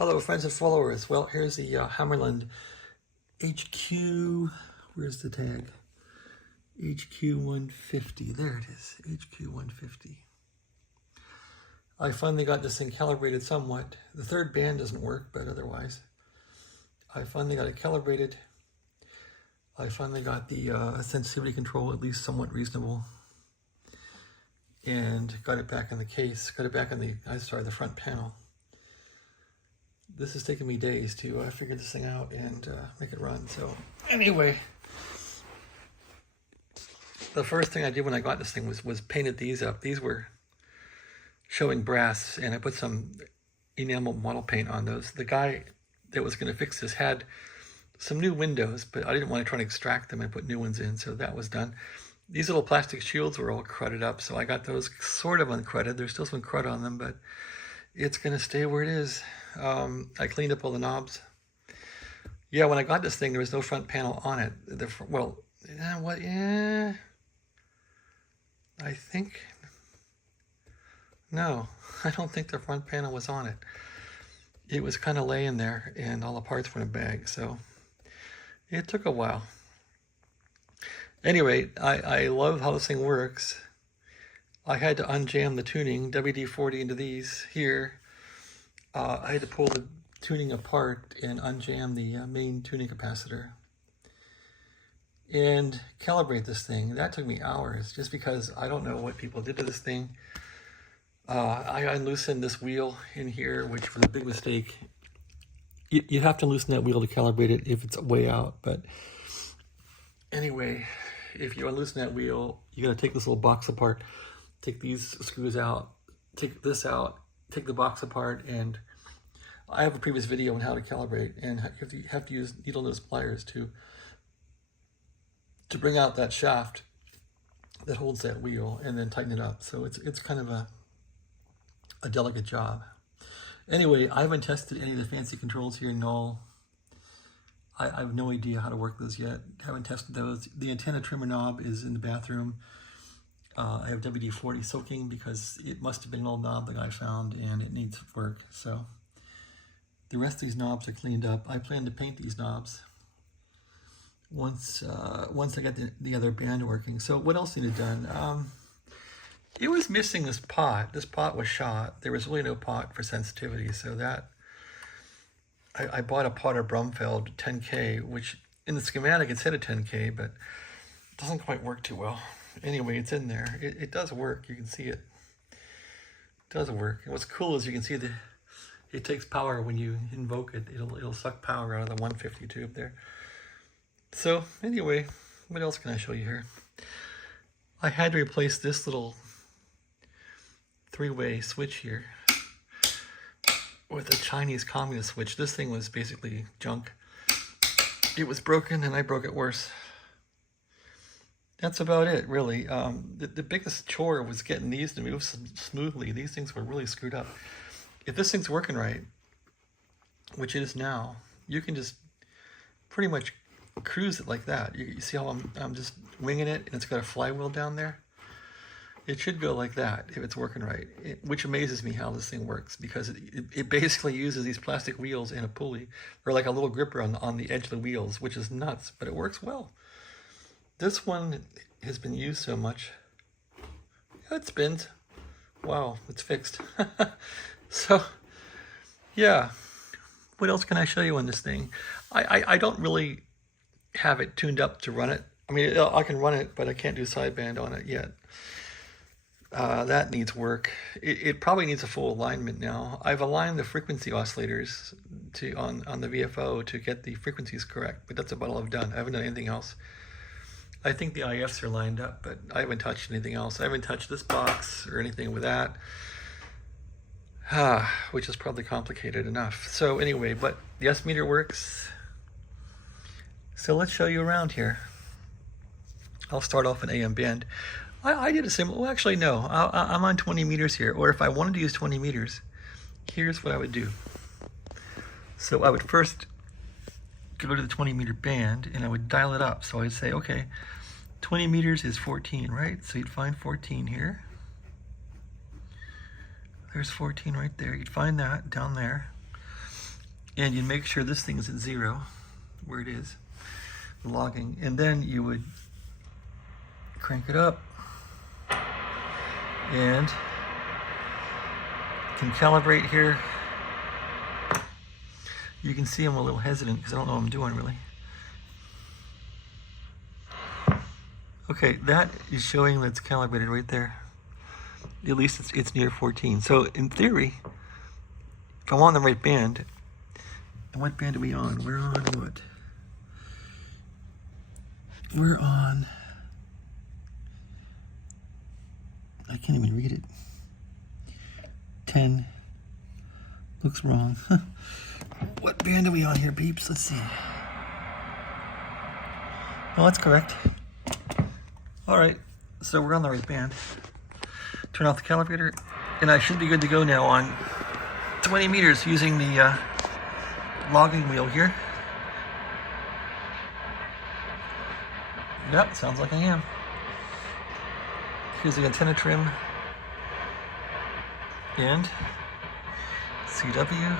Hello, friends and followers. Well, here's the Hammarlund HQ. Where's the tag? HQ-150. There it is. HQ-150. I finally got this thing calibrated somewhat. The third band doesn't work, but otherwise, I finally got it calibrated. I finally got the sensitivity control at least somewhat reasonable, and got it back in the case. Got it back in the front panel. This has taken me days to figure this thing out and make it run. So anyway, the first thing I did when I got this thing was painted these up. These were showing brass, and I put some enamel model paint on those. The guy that was going to fix this had some new windows, but I didn't want to try to extract them and put new ones in, so that was done. These little plastic shields were all crudded up, so I got those sort of uncrudded. There's still some crud on them, but it's going to stay where it is. I cleaned up all the knobs. Yeah, when I got this thing, there was no front panel on it. I think, no, I don't think the front panel was on it. It was kind of laying there, and all the parts were in a bag, so it took a while. Anyway, I love how this thing works. I had to unjam the tuning, WD-40 into these here. I had to pull the tuning apart and unjam the main tuning capacitor and calibrate this thing. That took me hours just because I don't know what people did to this thing. I unloosened this wheel in here, which was a big mistake. You have to loosen that wheel to calibrate it if it's way out. But anyway, if you unloosen that wheel, you got to take this little box apart, take these screws out, take this out, take the box apart, and I have a previous video on how to calibrate, and you have to use needle nose pliers to bring out that shaft that holds that wheel and then tighten it up. So it's kind of a delicate job. Anyway, I haven't tested any of the fancy controls here in Null. I have no idea how to work those yet. Haven't tested those. The antenna trimmer knob is in the bathroom. I have WD-40 soaking because it must have been an old knob the guy found and it needs work. So the rest of these knobs are cleaned up. I plan to paint these knobs once I get the other band working. So what else needed done? It was missing this pot. This pot was shot. There was really no pot for sensitivity, so that I bought a pot of Brumfeld 10K, which in the schematic it said a 10K, but it doesn't quite work too well. Anyway, it's in there. It does work. You can see it. It does work. And what's cool is you can see that it takes power when you invoke it. It'll suck power out of the 150 tube there. So anyway, what else can I show you here? I had to replace this little three-way switch here with a Chinese communist switch. This thing was basically junk. It was broken and I broke it worse. That's about it, really. The biggest chore was getting these to move smoothly. These things were really screwed up. If this thing's working right, which it is now, you can just pretty much cruise it like that. You see how I'm just winging it, and it's got a flywheel down there? It should go like that if it's working right, which amazes me how this thing works, because it basically uses these plastic wheels and a pulley, or like a little gripper on the edge of the wheels, which is nuts, but it works well. This one has been used so much. It spins. Wow, it's fixed. So, yeah. What else can I show you on this thing? I don't really have it tuned up to run it. I mean, I can run it, but I can't do sideband on it yet. That needs work. It probably needs a full alignment now. I've aligned the frequency oscillators on the VFO to get the frequencies correct, but that's about all I've done. I haven't done anything else. I think the IFs are lined up, but I haven't touched anything else. I haven't touched this box or anything with that, which is probably complicated enough. So anyway, but the S meter works. So let's show you around here. I'll start off an AM band. I did a similar, well, actually no, I'm on 20 meters here, or if I wanted to use 20 meters, here's what I would do. So I would first go to the 20 meter band and I would dial it up. So I'd say, okay, 20 meters is 14, right? So you'd find 14 here. There's 14 right there. You'd find that down there. and you make sure this thing is at 0, where it is, logging, and then you would crank it up and can calibrate here. You can see I'm a little hesitant because I don't know what I'm doing really. Okay, that is showing that it's calibrated right there. At least it's near 14. So in theory, if I'm on the right band, and what band are we on? We're on what? We're on, I can't even read it. 10. Looks wrong. What band are we on here, peeps? Let's see. No, that's correct. All right, so we're on the right band. Turn off the calibrator, and I should be good to go now on 20 meters using the logging wheel here. Yep, sounds like I am. Here's the antenna trim and CW.